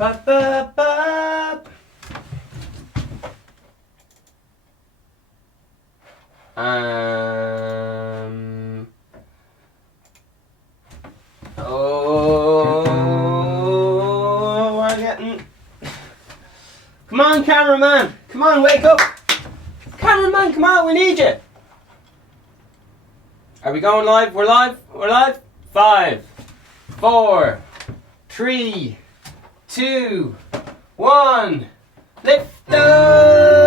Ba, ba, ba. Oh, we're getting... Come on, cameraman. Come on, wake up. Cameraman, come on, we need you. Are we going live? We're live. We're live. 5, 4, 3, 2, 1. Lift up.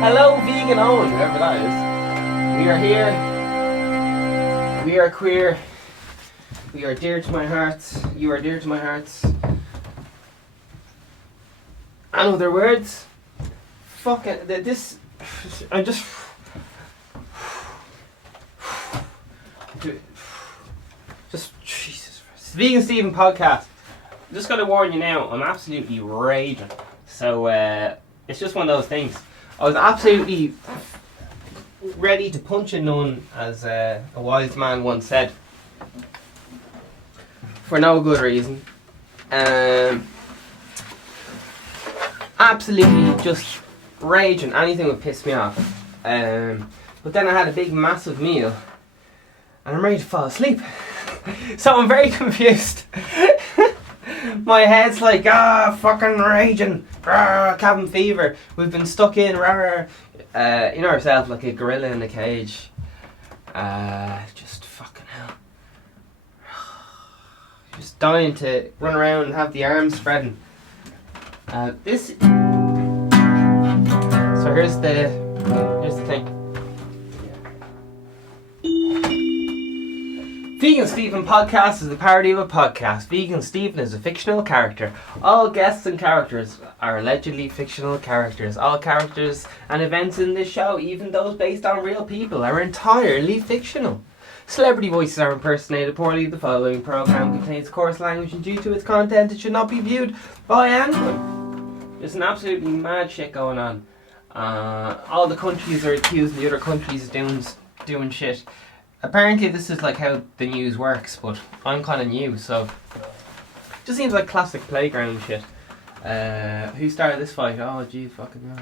Hello, vegan Owen, whoever that is. We are here. We are queer. We are dear to my heart. You are dear to my heart. And other words. Fuck it. This. I just. Jesus. It's the Vegan Stephen podcast. I'm just gonna warn you now. I'm absolutely raging. So it's just one of those things. I was absolutely ready to punch a nun, as a wise man once said, for no good reason. Absolutely just raging. Anything would piss me off. But then I had a big, massive meal, and I'm ready to fall asleep. So I'm very confused. My head's like, fucking raging. Cabin fever. We've been stuck in ourselves like a gorilla in a cage. Just fucking hell. Just dying to run around and have the arms spreading. So here's the thing. Vegan Stephen podcast is a parody of a podcast. Vegan Stephen is a fictional character. All guests and characters are allegedly fictional characters. All characters and events in this show, even those based on real people, are entirely fictional. Celebrity voices are impersonated poorly. The following program contains coarse language, and due to its content it should not be viewed by anyone. There's an absolutely mad shit going on. All the countries are accusing the other countries of doing shit. Apparently this is like how the news works, but I'm kind of new, so it just seems like classic playground shit. Who started this fight? Oh gee, fucking no.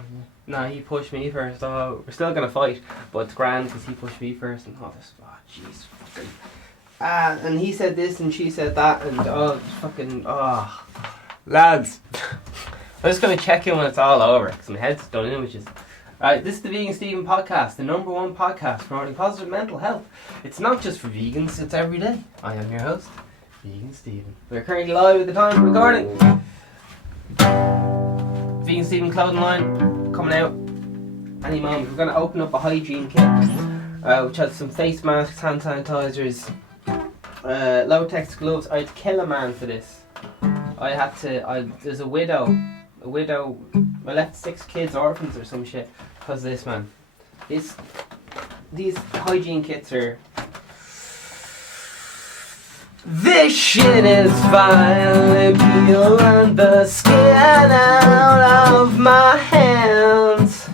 Nah, he pushed me first. Oh, we're still gonna fight, but it's grand because he pushed me first, and jeez, fucking. And he said this and she said that, and lads. I'm just gonna check in when it's all over, because my head's done in, which is... Alright, this is the Vegan Stephen podcast, the #1 podcast promoting positive mental health. It's not just for vegans, it's every day. I am your host, Vegan Stephen. We're currently live at the time of recording. Vegan Stephen clothing line coming out any moment. We're going to open up a hygiene kit, which has some face masks, hand sanitizers, low-tex gloves. I had to kill a man for this. There's a widow. I left 6 kids orphans or some shit because of this, man. These hygiene kits are... This shit is violently peeling the skin out of my hands.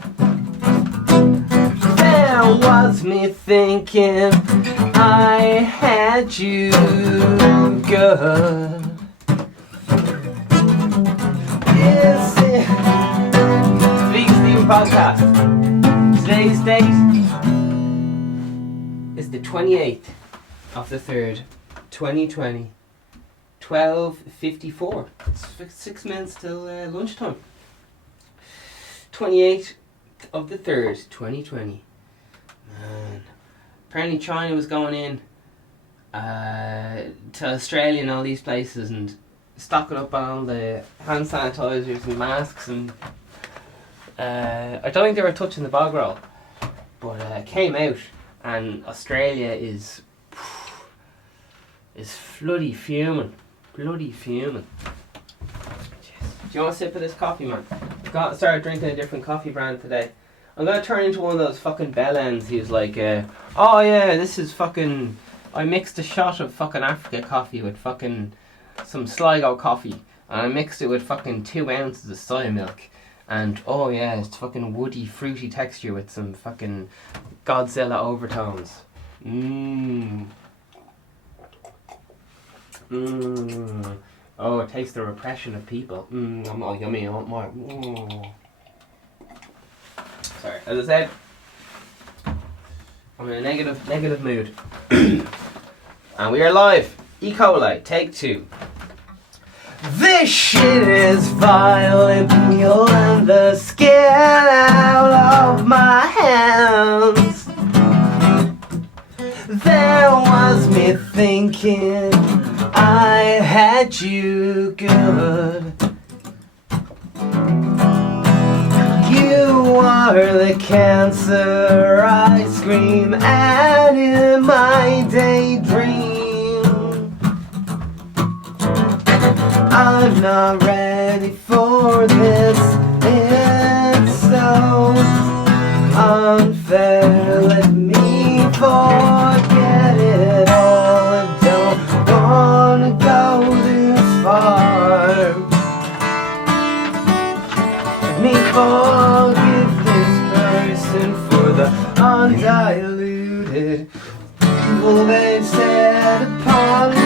There was me thinking I had you good. Podcast. Today's date is the 28th of the 3rd, 2020, 12:54. It's 6 minutes till lunchtime. 28th of the 3rd, 2020. Man, apparently China was going in to Australia and all these places and stocking up on all the hand sanitizers and masks and. I don't think they were touching the bog roll, but came out, and Australia is bloody fuming. Do you want a sip of this coffee, man? I've started drinking a different coffee brand today. I'm gonna turn into one of those fucking bellends who's like, oh yeah, this is fucking... I mixed a shot of fucking Africa coffee with fucking some Sligo coffee, and I mixed it with fucking 2 ounces of soy milk. And oh yeah, it's fucking woody, fruity texture with some fucking Godzilla overtones. Oh, it takes the repression of people. I'm all yummy. I want more. Sorry, as I said, I'm in a negative mood. And we are live. E. coli, take 2. This shit is violent, peeling the skin out of my hands. There was me thinking I had you good. You are the cancer I scream at in my daydream. I'm not ready for this. It's so unfair. Let me forget it all. I don't wanna go this far. Let me forgive this person for the undiluted evil they set upon me.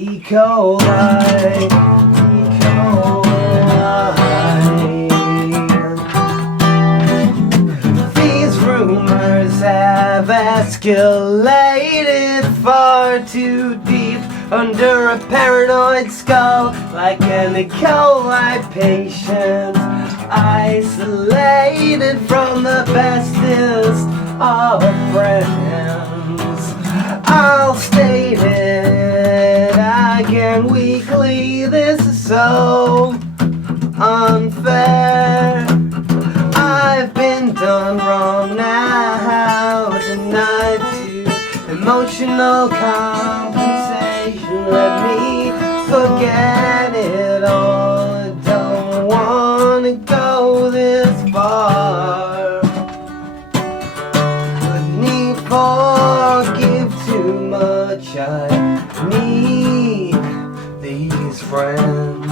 E. coli. These rumors have escalated far too deep under a paranoid skull, like an E. coli patient, isolated from the bestest of friends. I'll state it again weekly, this is so unfair. I've been done wrong now, denied to emotional compensation. Let me forget it all, I don't wanna go this far. Let me forgive too much, I need these friends.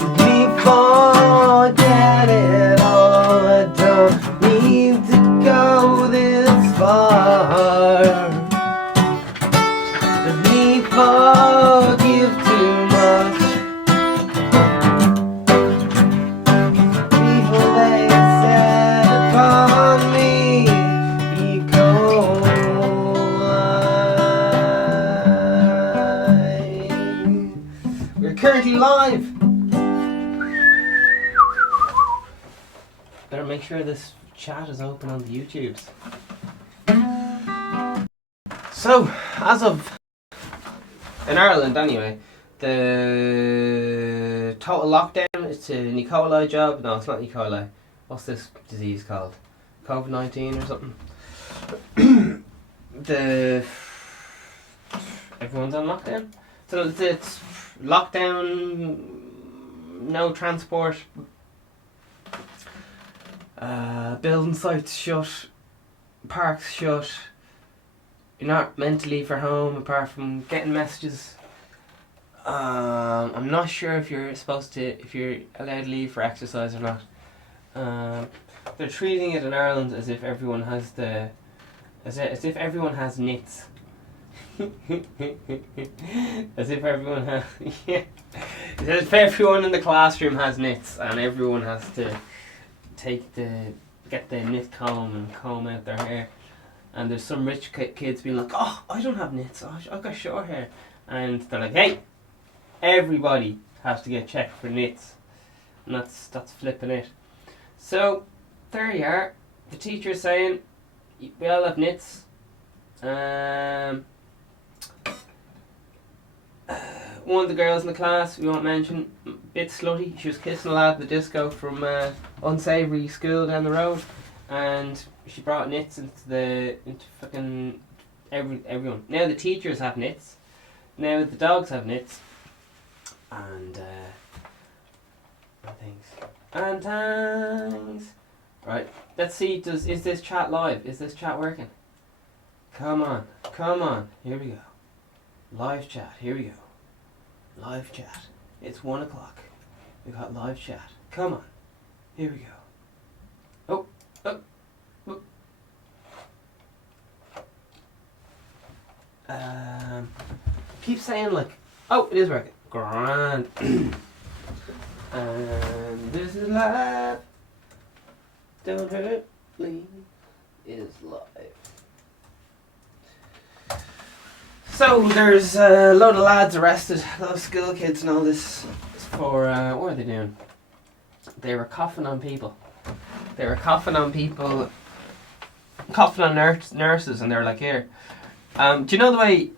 Let me forget it all, I don't need to go this far. Let me forgive too much. People they set upon me. E. coli. We're currently live. Better make sure this chat is open on the YouTubes. So, as of in Ireland anyway, the total lockdown is an E. coli job. No, it's not E. coli. What's this disease called? COVID-19 or something? Everyone's on lockdown. So it's lockdown, no transport, building sites shut, parks shut. You're not meant to leave for home apart from getting messages. I'm not sure if you're allowed to leave for exercise or not. They're treating it in Ireland as if everyone has as if everyone has nits. As if everyone has as if everyone in the classroom has nits and everyone has to get the knit comb and comb out their hair. And there's some rich kids being like, oh, I don't have nits, I've got short hair. And they're like, hey, everybody has to get checked for nits. And that's flipping it. So, there you are. The teacher's saying, we all have nits. One of the girls in the class, we won't mention, a bit slutty. She was kissing a lad at the disco from unsavoury school down the road. And she brought nits into fucking everyone. Now the teachers have nits. Now the dogs have nits. And things. Right. Let's see. Is this chat live? Is this chat working? Come on. Here we go. Live chat. Here we go. Live chat. It's 1 o'clock. We got live chat. Come on. Here we go. Oh. Keep saying like, oh, it is working. Grand. And this is live. Don't hurt me. Is live. So there's a load of lads arrested, a lot of school kids and all this for what are they doing? They were coughing on people. Coughing on nurses, and they were like, here. Do you know the way?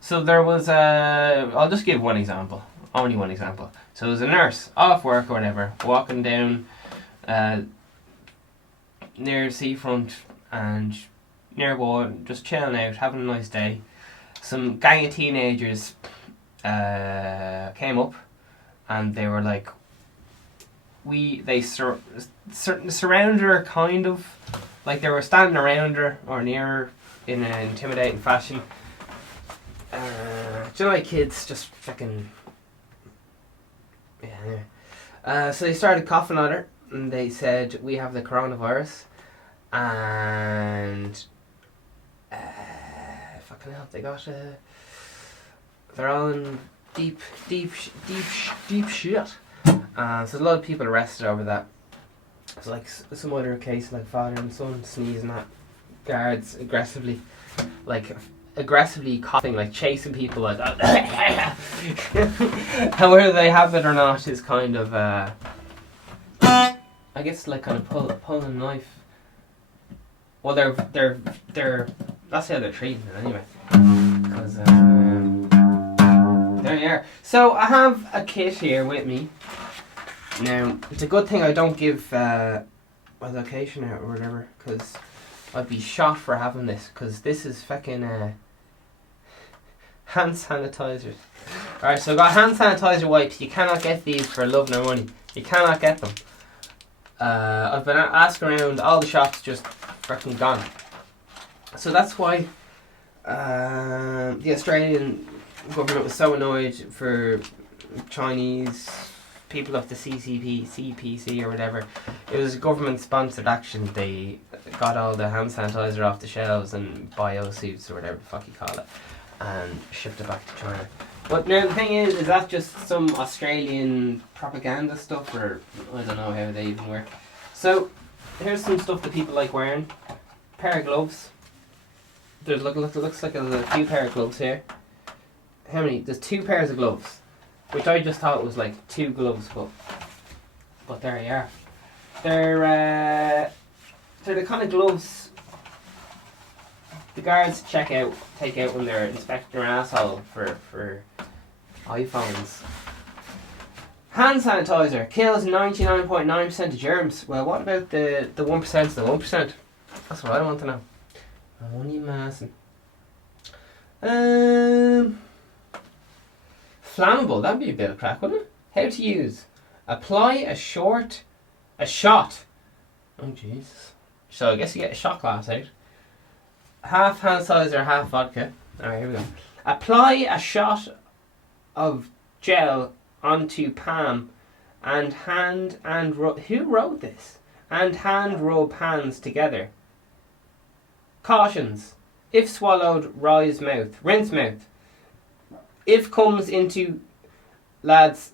So there was I'll just give one example. Only one example. So there was a nurse off work or whatever, walking down near the seafront and near water, just chilling out, having a nice day. Some gang of teenagers came up, and they were like, they surrounded her, kind of like they were standing around her or near her in an intimidating fashion. Do you know, like kids just fucking anyway. So they started coughing on her, and they said, we have the coronavirus, and fucking hell, they got they're all in deep shit. So there's a lot of people arrested over that. It's like some other case, like father and son sneezing at guards aggressively coughing, like chasing people like that. And whether they have it or not is kind of I guess like kind of pulling a knife. Well, they're that's how they're treating it anyway. Because there you are. So I have a kit here with me. Now it's a good thing I don't give my location out or whatever, because I'd be shot for having this. Because this is fucking hand sanitizers. Alright, so I got hand sanitizer wipes. You cannot get these for love nor money. You cannot get them. I've been asking around, all the shops just freaking gone. So that's why the Australian government was so annoyed for Chinese people of the CPC or whatever. It was a government sponsored action. They got all the hand sanitizer off the shelves and bio suits or whatever the fuck you call it, and shipped it back to China. But now the thing is that just some Australian propaganda stuff, or I don't know how they even work. So here's some stuff that people like wearing. Pair of gloves. There's looks like a few pair of gloves here. How many? There's 2 pairs of gloves, which I just thought was like 2 gloves, but there you are. They're the kind of gloves the guards take out when they're inspecting your asshole for iPhones. Hand sanitizer kills 99.9% of germs. Well, what about the 1% of the 1%? That's what I want to know. I'm only massing. Flammable, that'd be a bit of crack, wouldn't it? How to use. Apply a shot. Oh Jesus. So I guess you get a shot glass out. Half hand sanitizer, half vodka. Alright, here we go. Apply a shot of gel onto palm and hand and rub. Who wrote this? And hand rub hands together. Cautions. If swallowed, rinse mouth. If comes into, lads,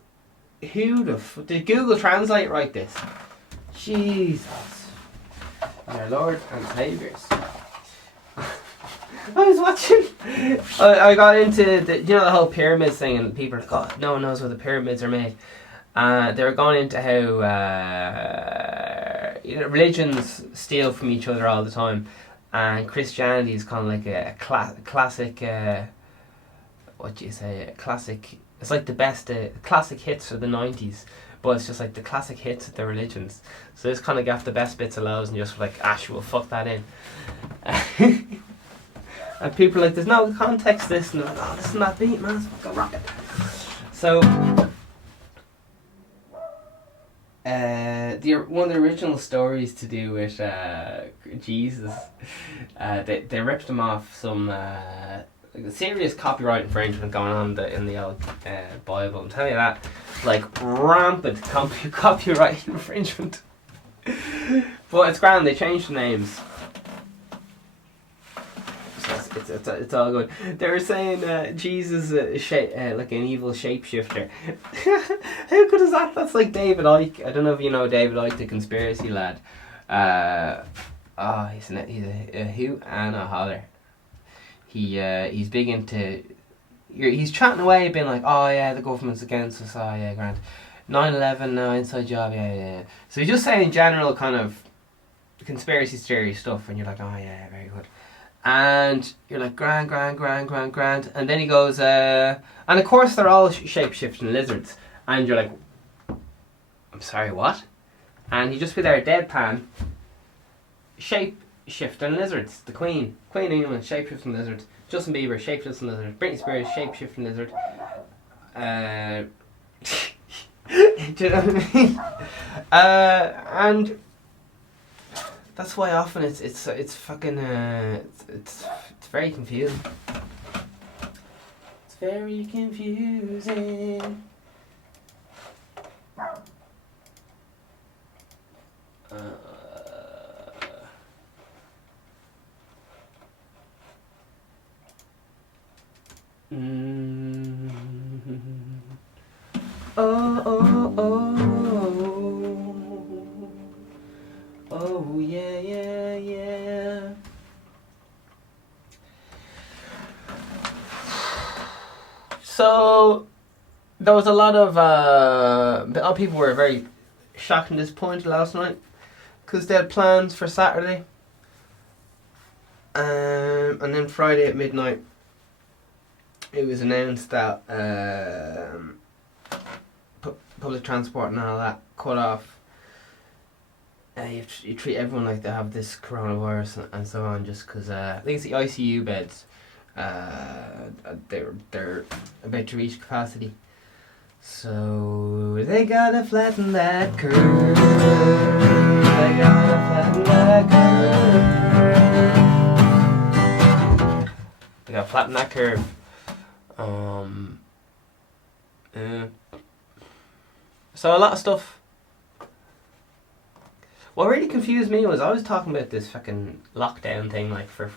did Google Translate write this? Jesus. Our Lord and Saviours. I was watching. I got into the whole pyramid thing, and people are like, oh, no one knows how the pyramids are made. They were going into how religions steal from each other all the time, and Christianity is kind of like a classic. What do you say? Classic. It's like the best classic hits of the 90s, but it's just like the classic hits of the religions. So this kind of got the best bits of those, and just like, we'll fuck that in. And people are like, there's no context to this, and they're like, oh, listen to that beat, man, it's fucking rocket. So one of the original stories to do with Jesus, they ripped him off some serious copyright infringement going on in the old Bible. I'm telling you that, like rampant copyright infringement. But it's grand. They changed the names. So it's all good. They were saying Jesus like an evil shapeshifter. How good is that? That's like David Icke. I don't know if you know David Icke, the conspiracy lad. He's a hoot and a holler. He's big into. He's chatting away, being like, "Oh yeah, the government's against us. Oh yeah, grand. 9/11, no inside job. Yeah." So he's just saying general kind of conspiracy theory stuff, and you're like, "Oh yeah, very good." And you're like, grand. And then he goes, and of course they're all shape-shifting lizards. And you're like, I'm sorry, what? And he just be there, deadpan, shape-shifting lizards. The Queen of England, shape-shifting lizard. Justin Bieber, shape-shifting lizard. Britney Spears, shape-shifting lizard. Do you know what I mean? And that's why often it's fucking it's very confusing. It's very confusing. Oh yeah. So there was a lot of people were very shocked and disappointed last night because they had plans for Saturday, and then Friday at midnight it was announced that public transport and all that cut off. You treat everyone like they have this coronavirus and so on, just because I think it's the ICU beds. They're about to reach capacity, so they gotta flatten that curve. They gotta flatten that curve. They gotta flatten that curve. So a lot of stuff. What really confused me was I was talking about this fucking lockdown thing like for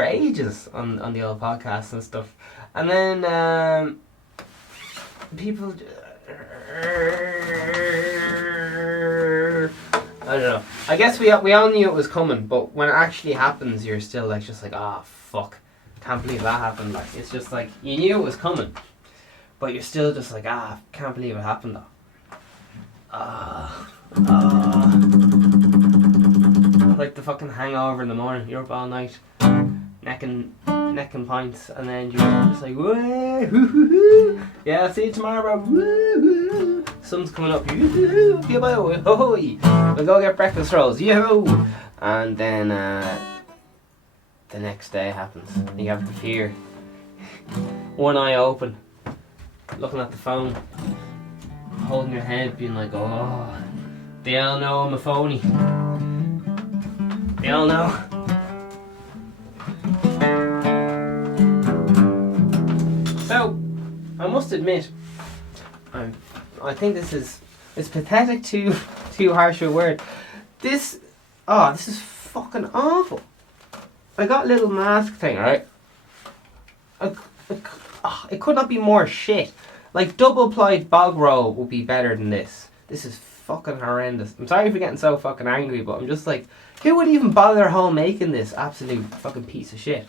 ages on the old podcasts and stuff, and then people I don't know. I guess we all knew it was coming, but when it actually happens, you're still like just like fuck, can't believe that happened. Like it's just like you knew it was coming, but you're still just like can't believe it happened though. Like the fucking hangover in the morning. You're up all night, necking pints, and then you're just like, woo, yeah, I'll see you tomorrow, bro. Woo, sun's coming up. We'll go get breakfast rolls. Yo, and then the next day happens. You have the fear. One eye open, looking at the phone, holding your head, being like, they all know I'm a phony. They all know. So, I must admit, I think it's pathetic too harsh a word. This is fucking awful. I got a little mask thing, right? It could not be more shit. Like double plied bog roll would be better than this. This is fucking horrendous. I'm sorry for getting so fucking angry, but I'm just like, who would even bother home making this absolute fucking piece of shit?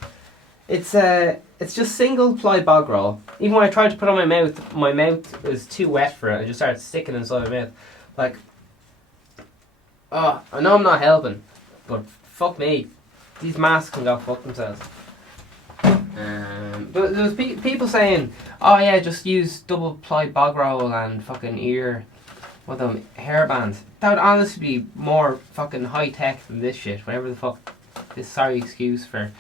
It's just single ply bog roll. Even when I tried to put it on my mouth was too wet for it. I just started sticking inside my mouth. Like, I know I'm not helping, but fuck me, these masks can go fuck themselves. But there was people saying, oh yeah, just use double ply bog roll and fucking hair bands. That would honestly be more fucking high tech than this shit. Whatever the fuck this sorry excuse for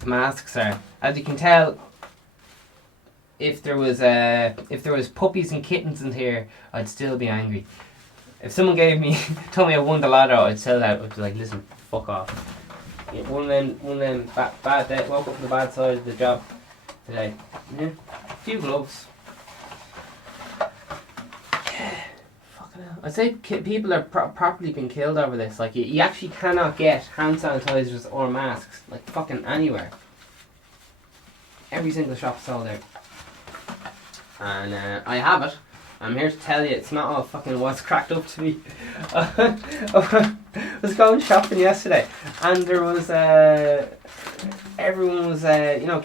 the masks are. As you can tell, if there was puppies and kittens in here, I'd still be angry. If someone told me I won the lotto, I'd tell that. I'd be like, listen, fuck off. Yeah, one of them bad day. Woke up on the bad side of the job today. Yeah, a few gloves. Fucking hell. I'd say people are properly being killed over this. Like, you actually cannot get hand sanitizers or masks, like, fucking anywhere. Every single shop sold out. And I have it. I'm here to tell you it's not all fucking what's cracked up to be. I was going shopping yesterday and there was everyone was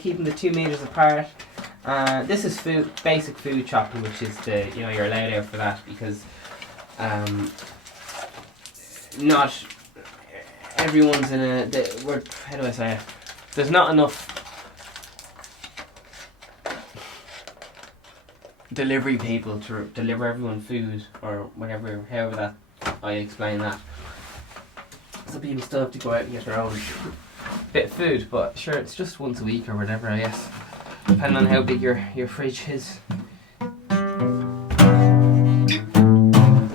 keeping the 2 meters apart. This is basic food shopping, which is you're allowed out for that because not everyone's in how do I say it? There's not enough delivery people to deliver everyone food or whatever, however that I explain that. So people still have to go out and get their own bit of food, but sure, it's just once a week or whatever, I guess, depending on how big your fridge is.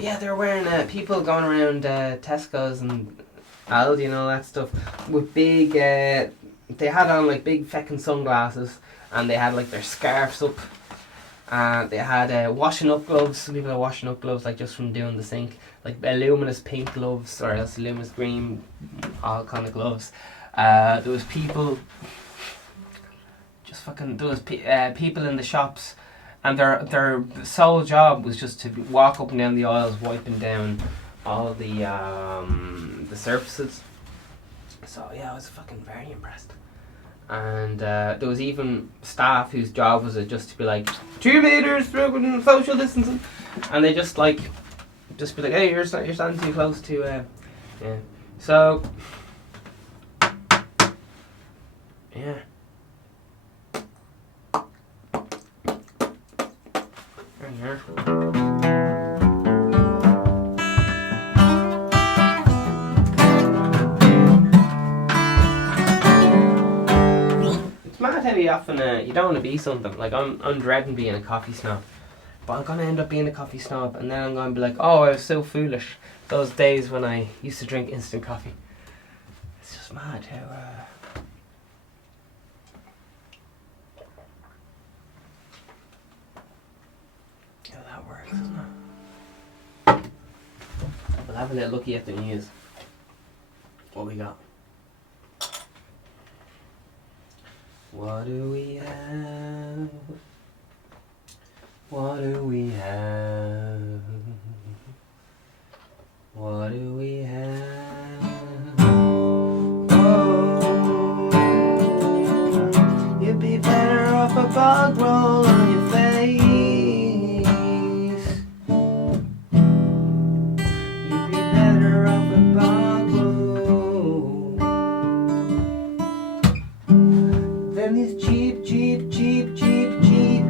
Yeah, they're wearing people going around Tesco's and Aldi and all that stuff with big they had on like big feckin' sunglasses and they had like their scarves up. They had washing up gloves. Some people are washing up gloves like just from doing the sink, like luminous pink gloves or else luminous green, all kind of gloves. There was people, people in the shops, and their sole job was just to walk up and down the aisles, wiping down all the surfaces. So yeah, I was fucking very impressed. And there was even staff whose job was just to be like 2 meters social distancing, and they just be like, hey, you're standing too close to yeah. So yeah. Right here. Mad how you often you don't want to be something. Like I'm dreading being a coffee snob, but I'm gonna end up being a coffee snob, and then I'm gonna be like, oh, I was so foolish. Those days when I used to drink instant coffee. It's just mad how that works, isn't it? We'll have a little looky at the news. What we got? What do we have? What do we have? What do we have? Oh, you'd be better off a bog roll on your face. You'd be better off a bog roll than these cheap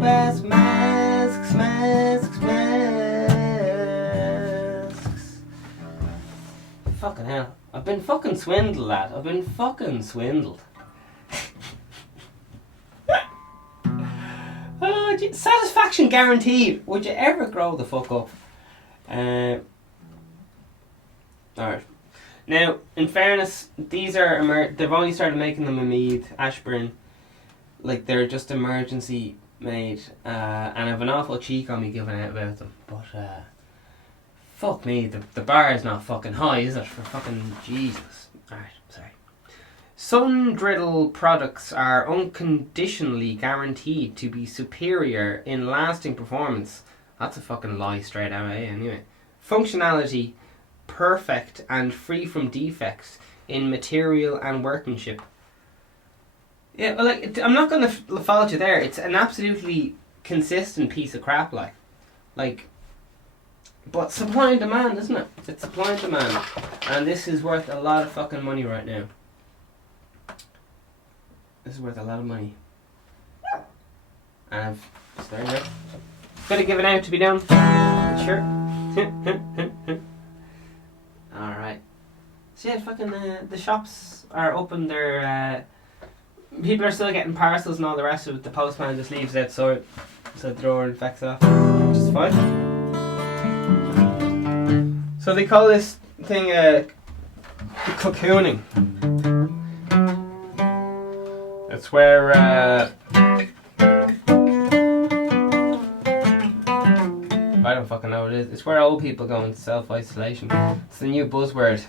ass masks. Fucking hell. I've been fucking swindled, lad. I've been fucking swindled. Oh, satisfaction guaranteed. Would you ever grow the fuck up? Alright. Now, in fairness, these are they've only started making them in Meath, Ashburn. Like, they're just emergency made. And I've an awful cheek on me giving out about them. But, fuck me, the bar is not fucking high, is it? For fucking Jesus. Alright, sorry. Sun-Driddle products are unconditionally guaranteed to be superior in lasting performance. That's a fucking lie straight away, anyway. Functionality, perfect and free from defects in material and workmanship. Yeah, well, like, I'm not going to fault you there. It's an absolutely consistent piece of crap, like, but supply and demand, isn't it? It's supply and demand, and this is worth a lot of fucking money right now. This is worth a lot of money, and there you go. Gotta give it out to be done. Sure. All right. So yeah, fucking the shops are open. They're People are still getting parcels and all the rest of it. The postman just leaves it outside the door and infects off, which is fine. So they call this thing cocooning. It's where I don't fucking know what it is. It's where old people go into self-isolation. It's the new buzzword.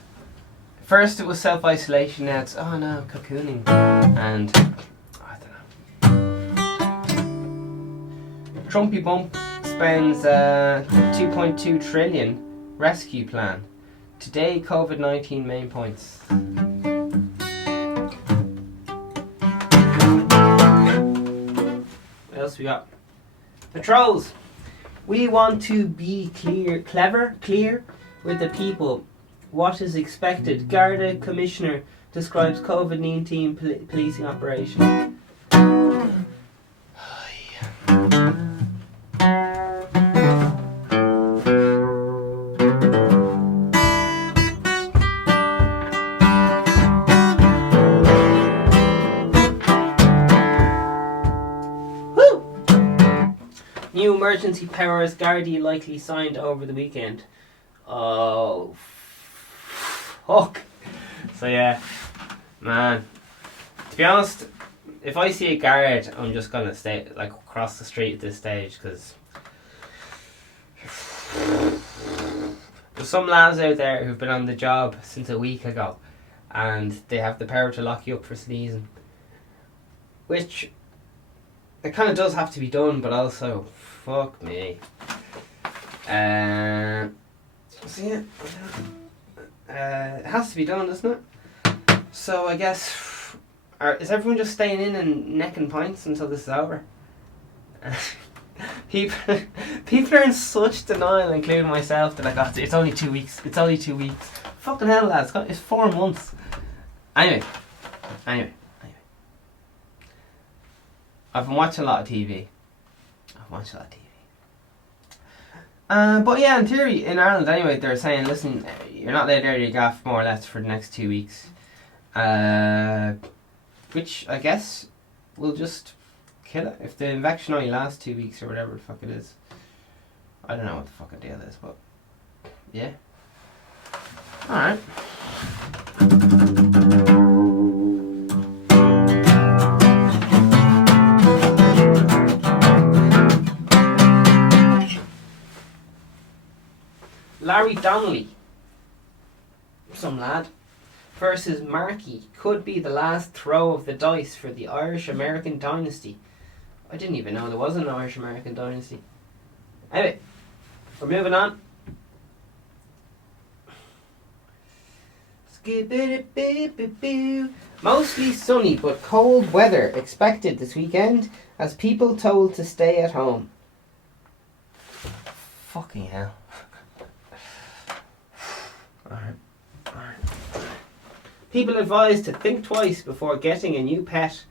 First it was self-isolation, now it's, oh no, cocooning. And, I don't know. Trumpy Bump spends 2.2 trillion rescue plan. Today, COVID-19 main points. What else we got? Patrols. We want to be clear with the people. What is expected? Garda Commissioner describes COVID-19 policing operation. New emergency powers Gardaí likely signed over the weekend. Oh, fuck. So yeah, man. To be honest, if I see a guard, I'm just gonna stay like across the street at this stage, because there's some lads out there who've been on the job since a week ago, and they have the power to lock you up for sneezing, which it kind of does have to be done, but also, fuck me. So yeah, it has to be done, doesn't it? So I guess, is everyone just staying in and necking pints until this is over? People are in such denial, including myself, that like, oh, it's only 2 weeks. It's only 2 weeks. Fucking hell, lads! It's 4 months. Anyway. I've been watching a lot of TV. But yeah, in theory, in Ireland anyway, they're saying, listen, you're not allowed out of your gaff more or less for the next 2 weeks. Which I guess will just kill it. If the infection only lasts 2 weeks or whatever the fuck it is. I don't know what the fucking deal is, but yeah. Alright. Larry Donnelly, some lad, versus Markey could be the last throw of the dice for the Irish-American dynasty. I didn't even know there was an Irish-American dynasty. Anyway, we're moving on. Mostly sunny but cold weather expected this weekend as people told to stay at home. Fucking hell. Alright. People advised to think twice before getting a new pet.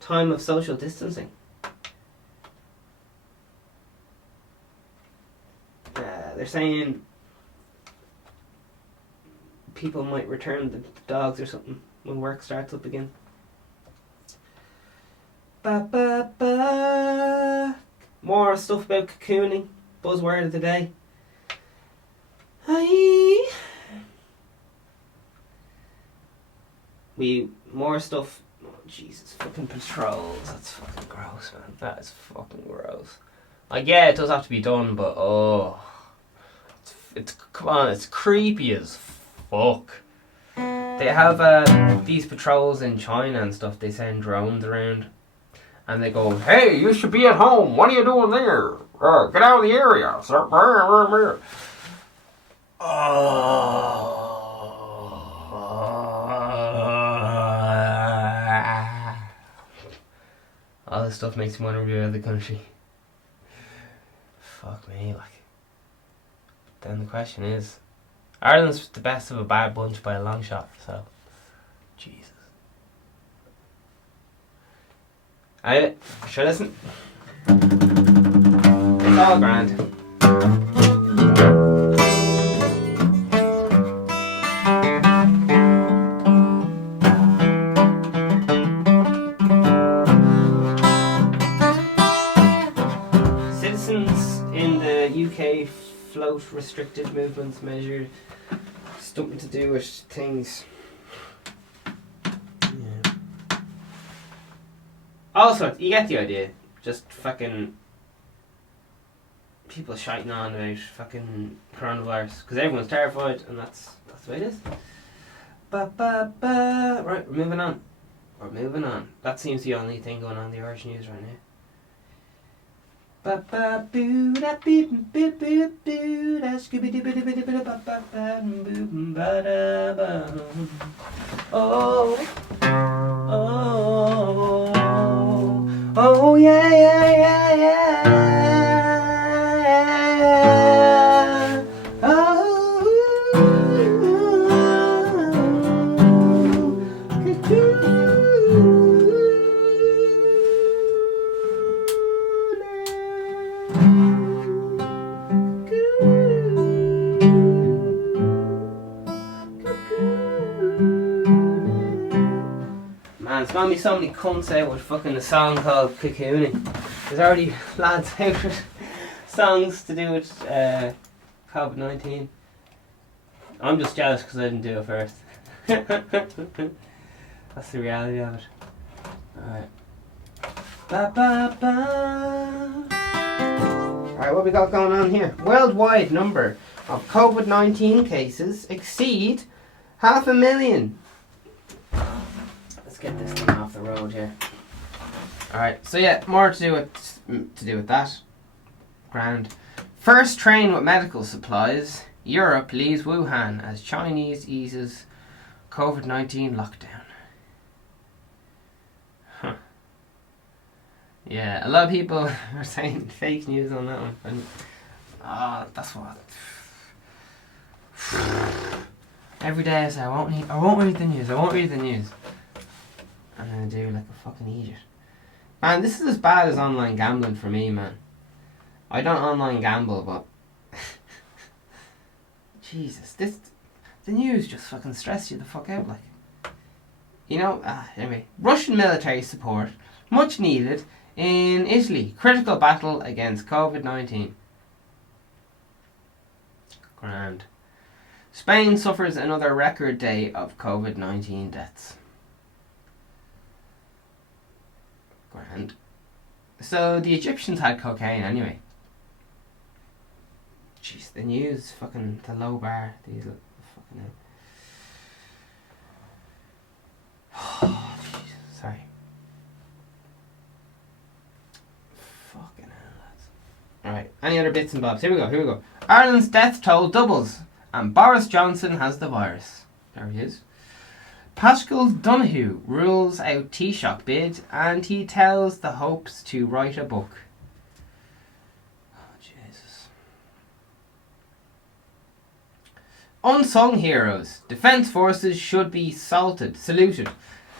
Time of social distancing. They're saying people might return the dogs or something when work starts up again. More stuff about cocooning. Buzzword of the day. Hi. More stuff. Oh, Jesus, fucking patrols. That's fucking gross, man. That is fucking gross. Like, yeah, it does have to be done, but it's come on, it's creepy as fuck. They have these patrols in China and stuff. They send drones around, and they go, "Hey, you should be at home. What are you doing there? Get out of the area." All this stuff makes me want to review the country. Fuck me, like. Then the question is, Ireland's the best of a bad bunch by a long shot, so Jesus. Sure, listen. It's all grand. restricted movements measured. Something to do with things. Yeah. All sorts. You get the idea. Just fucking people shouting on about fucking coronavirus because everyone's terrified, and that's the way it is. Right, we're moving on. That seems the only thing going on in the Irish news right now. Oh, oh, yeah, yeah, yeah, yeah. Man, it's gonna be so many cunts out with fucking a song called Cocooning. There's already lads out with songs to do with COVID-19. I'm just jealous because I didn't do it first. That's the reality of it. Alright. Alright, what we got going on here? Worldwide number of COVID-19 cases exceed 500,000. Let's get this thing off the road here. Alright, so yeah, more to do with that. Grand. First train with medical supplies. Europe leaves Wuhan as Chinese eases COVID-19 lockdown. Huh. Yeah, a lot of people are saying fake news on that one. And, that's what. Every day I say I won't read the news. And then I do like a fucking idiot. Man, this is as bad as online gambling for me, man. I don't online gamble, but Jesus, the news just fucking stress you the fuck out, like. You know, anyway. Russian military support, much needed, in Italy. Critical battle against COVID-19. Grand. Spain suffers another record day of COVID-19 deaths. Grand. So the Egyptians had cocaine anyway. Jeez, the news, fucking the low bar. These look fucking hell. Oh, Jesus, sorry. Fucking hell, lads. Alright, any other bits and bobs? Here we go. Ireland's death toll doubles, and Boris Johnson has the virus. There he is. Pascal Donoghue rules out Taoiseach bid, and he tells the Hopes to write a book. Oh, Jesus. Unsung heroes. Defence forces should be saluted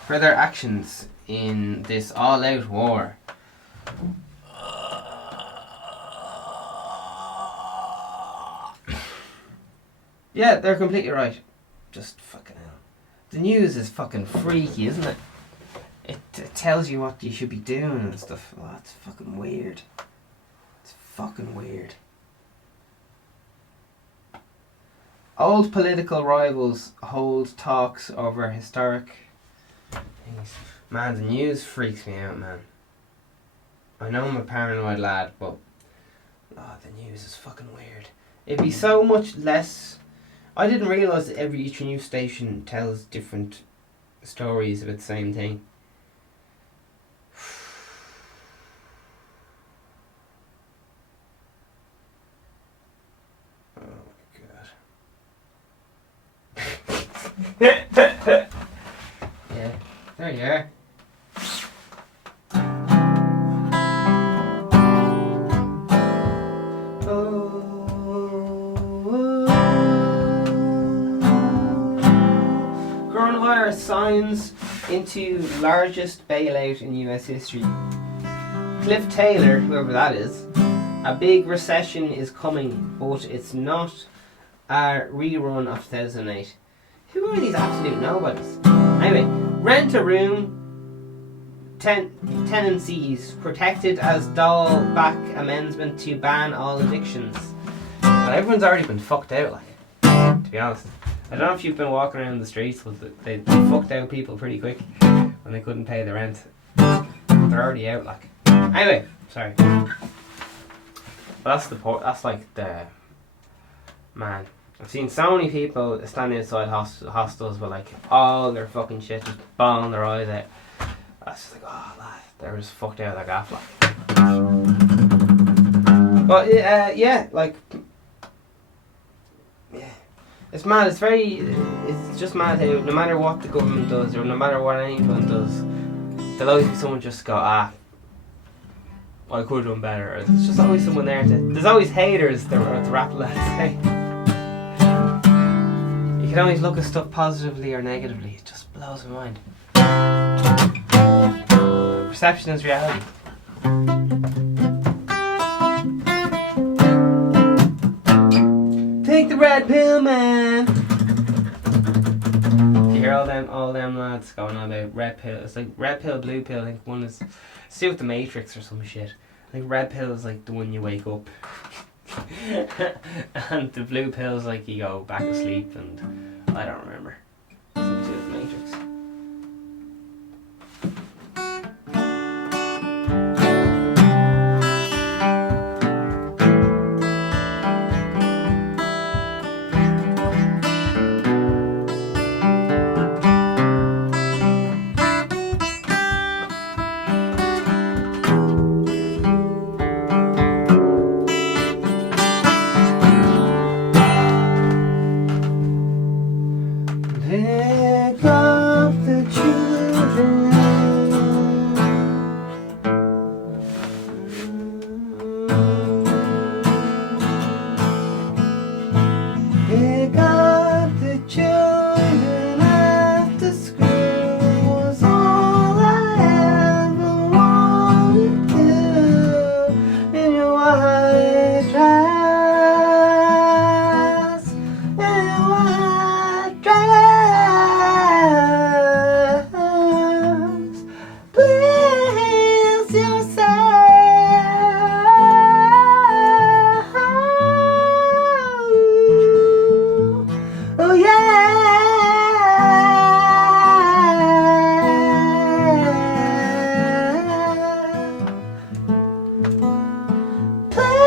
for their actions in this all-out war. Yeah, they're completely right. Just fucking hell. The news is fucking freaky, isn't it? It tells you what you should be doing and stuff. Oh, it's fucking weird. It's fucking weird. Old political rivals hold talks over historic things. Man, the news freaks me out, man. I know I'm a paranoid lad, but the news is fucking weird. It'd be so much less. I didn't realise that each news station tells different stories about the same thing. Oh my god. Yeah, there you are. Signs into largest bailout in US history. Cliff Taylor, whoever that is, a big recession is coming, but it's not a rerun of 2008. Who are these absolute nobodies? Anyway, rent a room, tenancies protected as doll back amendment to ban all evictions. Well, everyone's already been fucked out, like, to be honest. I don't know if you've been walking around the streets, but they fucked out people pretty quick when they couldn't pay the rent. They're already out, like. Anyway, sorry. But that's like the... Man, I've seen so many people standing outside hostels with like all their fucking shit just bawling their eyes out. I was just like, oh lad, they're just fucked out of their gaff, like. But yeah, like, yeah, it's mad. It's just mad how no matter what the government does or no matter what anyone does, there'll always be someone just go, I could have done better. Or there's just always someone there there's always haters. The rap lads say. You can always look at stuff positively or negatively. It just blows my mind. Perception is reality. Take the red pill, man. You hear all them lads going on about red pill. It's like red pill, blue pill. I think one is see with the Matrix or some shit. I think red pill is like the one you wake up. And the blue pill is like you go back to sleep, and I don't remember. Something to do with the Matrix. Pick up the children. Pick up the children after school was all I ever wanted to. In your white dress, in your white dress. Please yourself. Oh yeah. Please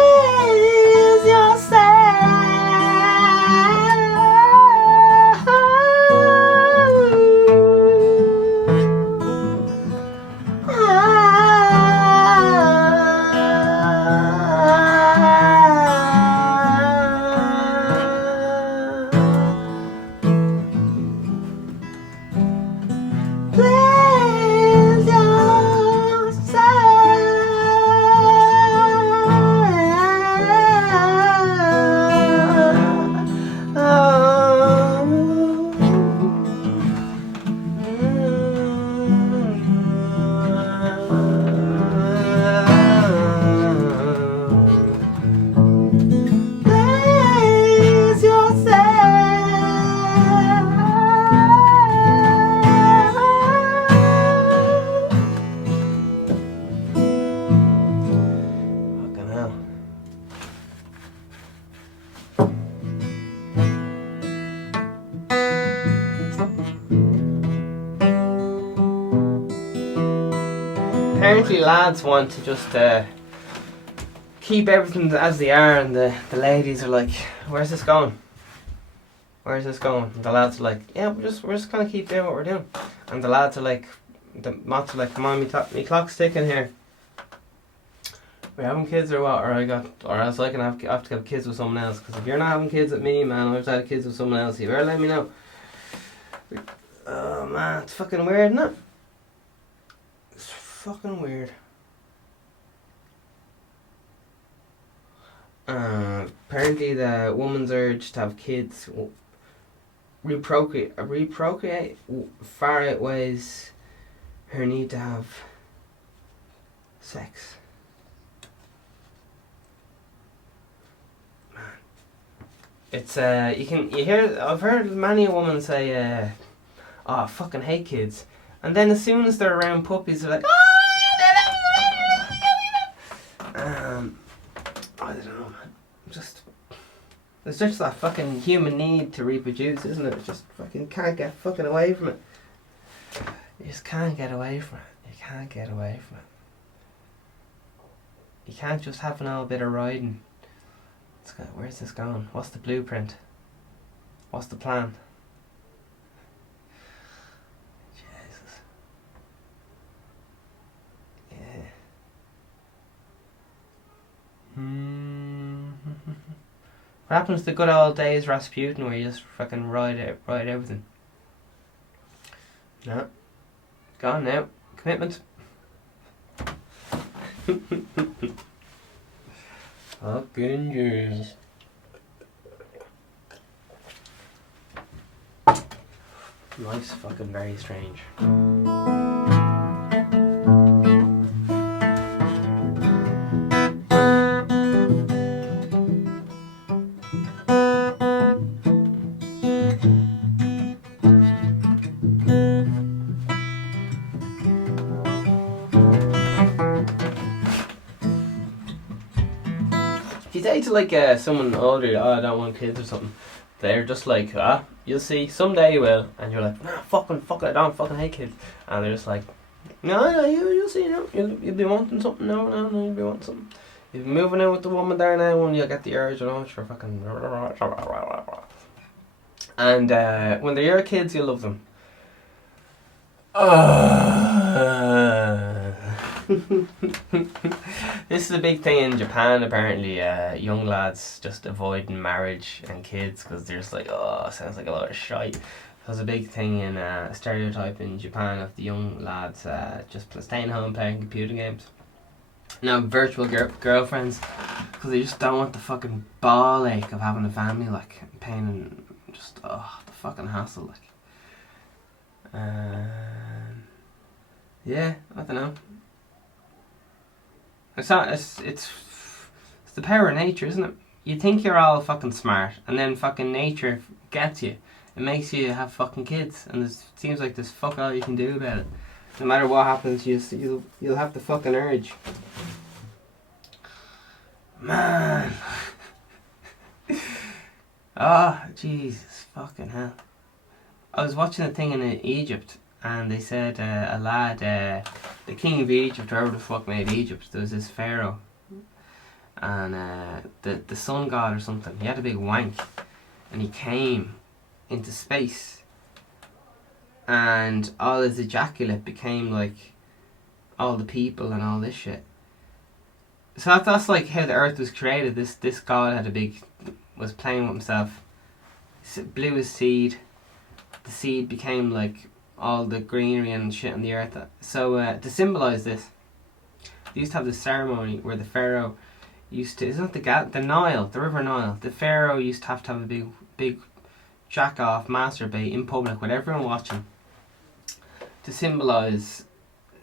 Fucking hell. Apparently lads want to just keep everything as they are, and the ladies are like, where's this going? Where's this going? And the lads are like, yeah, we're just gonna keep doing what we're doing. And the lads are like, the mots are like, come on, me clock's ticking here. We having kids or what? Or else I can have to have kids with someone else. Because if you're not having kids with me, man, I've had kids with someone else. You better let me know. Oh man, it's fucking weird, isn't it? It's fucking weird. Apparently the woman's urge to have kids reprocreate far outweighs her need to have sex. Man, it's I've heard many a woman say, "Oh, I fucking hate kids," and then as soon as they're around puppies, they're like, "Oh." I don't know, man. Just It's just that fucking human need to reproduce, isn't it? It just fucking can't get fucking away from it. You just can't get away from it. You can't get away from it. You can't just have an old bit of riding. Where's this going? What's the blueprint? What's the plan? Jesus. Yeah. What happens to the good old days Rasputin where you just fucking ride everything? No. Gone now. Commitment. Fucking years. Life's fucking very strange. If you say to like someone older, oh, I don't want kids or something, they're just like, you'll see, someday you will, and you're like, nah, fuck it, I don't fucking hate kids, and they're just like, no, you'll see, you'll be wanting something, no, you'll be wanting something, you'll be moving in with the woman there now, and you'll get the urge, sure, fucking, and when they're your kids, you'll love them. This is a big thing in Japan apparently. Young lads just avoiding marriage and kids because they're just like, oh, sounds like a lot of shite. There's a big thing in stereotype in Japan of the young lads just staying home playing computer games. Now virtual girlfriends because they just don't want the fucking ball ache of having a family, like pain and just the fucking hassle, like. Yeah, I don't know. It's the power of nature, isn't it? You think you're all fucking smart, and then fucking nature gets you. It makes you have fucking kids, and it seems like there's fuck all you can do about it. No matter what happens, you'll have the fucking urge. Man. Jesus fucking hell. I was watching a thing in Egypt, and they said a lad, the king of Egypt, whoever the fuck made Egypt, there was this pharaoh, and the sun god or something, he had a big wank, and he came into space, and all his ejaculate became like all the people and all this shit. So that's like how the earth was created. This god was playing with himself, blew his seed, the seed became like all the greenery and shit on the earth. So to symbolise this, they used to have this ceremony where the pharaoh used to, isn't it the Nile, the River Nile, the pharaoh used to have a big jack off, masturbate in public with everyone watching, to symbolise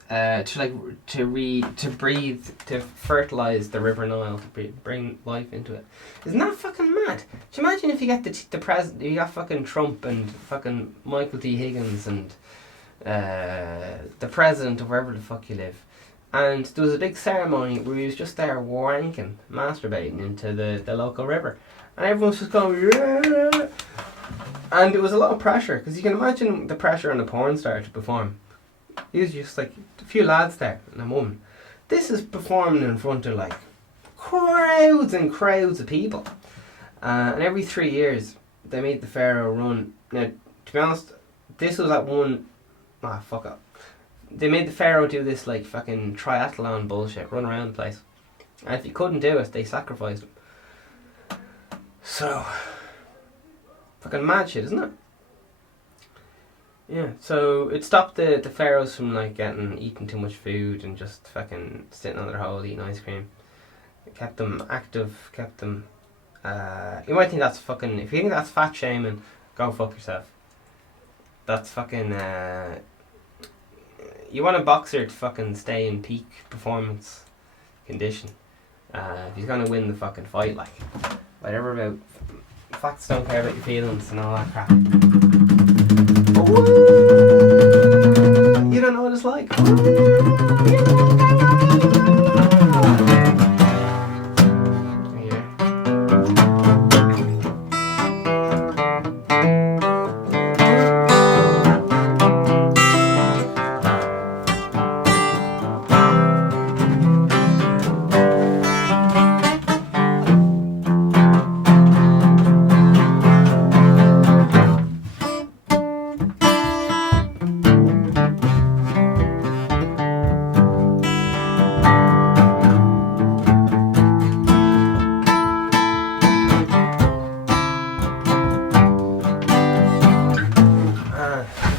to breathe, to fertilise the River Nile, to bring life into it. Isn't that fucking mad? Do you imagine if you get the president, you got fucking Trump and fucking Michael D. Higgins and the president of wherever the fuck you live, and there was a big ceremony where he was just there wanking, masturbating into the local river, and everyone's just going, yeah. And it was a lot of pressure, because you can imagine the pressure on a porn star to perform. He was just like a few lads there and a woman. This is performing in front of like crowds and crowds of people. And every 3 years they made the pharaoh run. Now, to be honest, this was at one... fuck up. They made the pharaoh do this like fucking triathlon bullshit, run around the place. And if he couldn't do it, they sacrificed him. So... fucking mad shit, isn't it? Yeah, so it stopped the pharaohs from like eating too much food and just fucking sitting on their hole eating ice cream. It kept them active, kept them... you might think that's fucking... If you think that's fat shaming, go fuck yourself. That's fucking... you want a boxer to fucking stay in peak performance condition. If he's gonna win the fucking fight, like... Whatever about... Facts don't care about your feelings and all that crap. You don't know what it's like.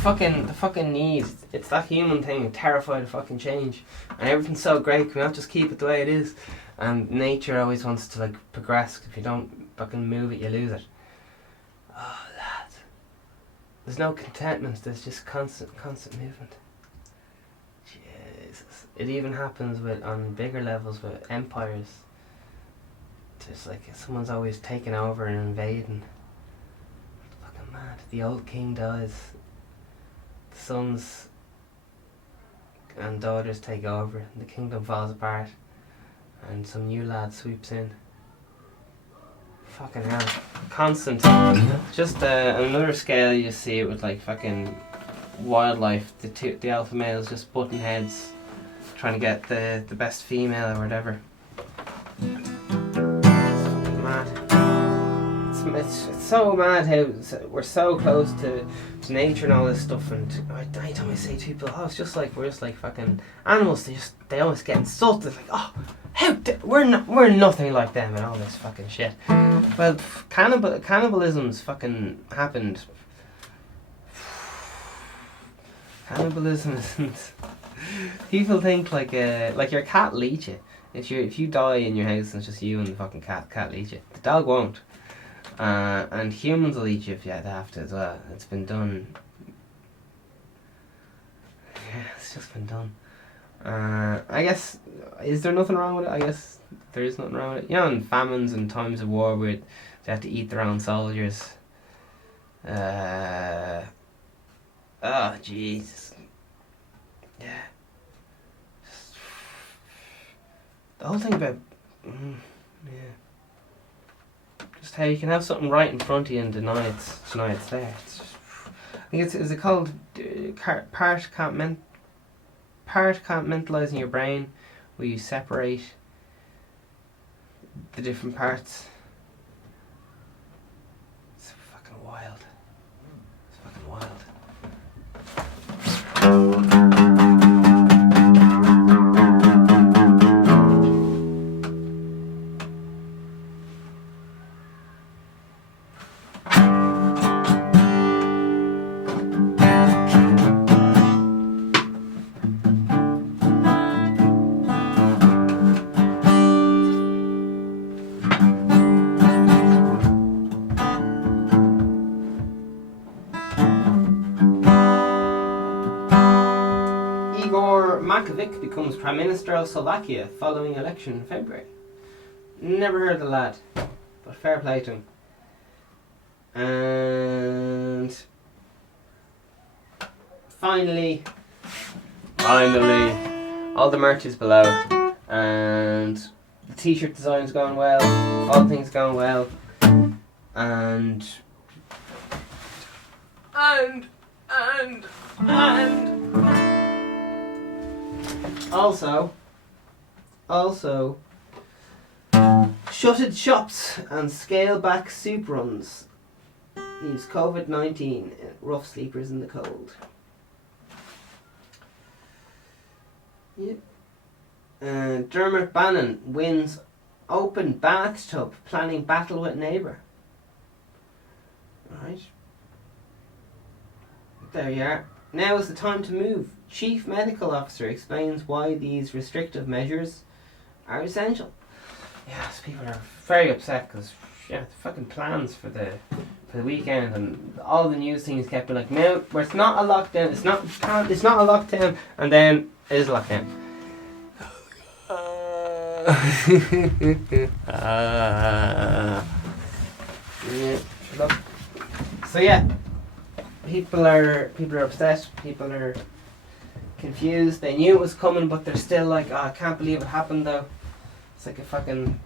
fucking need. It's that human thing, terrified of fucking change. And everything's so great, can we not just keep it the way it is? And nature always wants to like progress. If you don't fucking move it, you lose it. Oh, lad. There's no contentment, there's just constant movement. Jesus. It even happens on bigger levels with empires. There's like someone's always taking over and invading. Fucking mad. The old king dies. The sons and daughters take over. And the kingdom falls apart. And some new lad sweeps in. Fucking hell. Constant. Just another scale you see it with like fucking wildlife. The alpha males just butting heads, trying to get the best female or whatever. It's so mad how we're so close to nature and all this stuff, and anytime I say to people, oh, it's just like we're just like fucking animals. They always get insulted. It's like, oh, we're nothing like them and all this fucking shit. Well, cannibalism's fucking happened. Cannibalism isn't. People think like your cat will eat you. If you die in your house and it's just you and the fucking cat will eat you. The dog won't. And humans will eat you if you have to as well. It's been done. Yeah, it's just been done. I guess, is there nothing wrong with it? I guess there is nothing wrong with it. You know, in famines and times of war where they have to eat their own soldiers. Oh, Jesus. Yeah. The whole thing about... yeah. Just how you can have something right in front of you and deny it's there. It's just, I think is it called compartmentalizing your brain, where you separate the different parts. It's fucking wild. It's fucking wild. Becomes Prime Minister of Slovakia following election in February. Never heard of the lad, but fair play to him. And finally, all the merch is below, and the t-shirt design's going well, all things going well, and Also, shuttered shops and scale back soup runs. Use COVID-19, rough sleepers in the cold. Yep. Dermot Bannon wins open bathtub, planning battle with neighbour. Alright. There you are. Now is the time to move. Chief Medical Officer explains why these restrictive measures are essential. Yes, people are very upset because the fucking plans for the weekend and all the news things kept being like, no, it's not a lockdown. It's not a lockdown, and then it is a lockdown. Yeah, look. So yeah, people are upset. People are confused. They knew it was coming, but they're still like, oh, I can't believe it happened though. It's like a fucking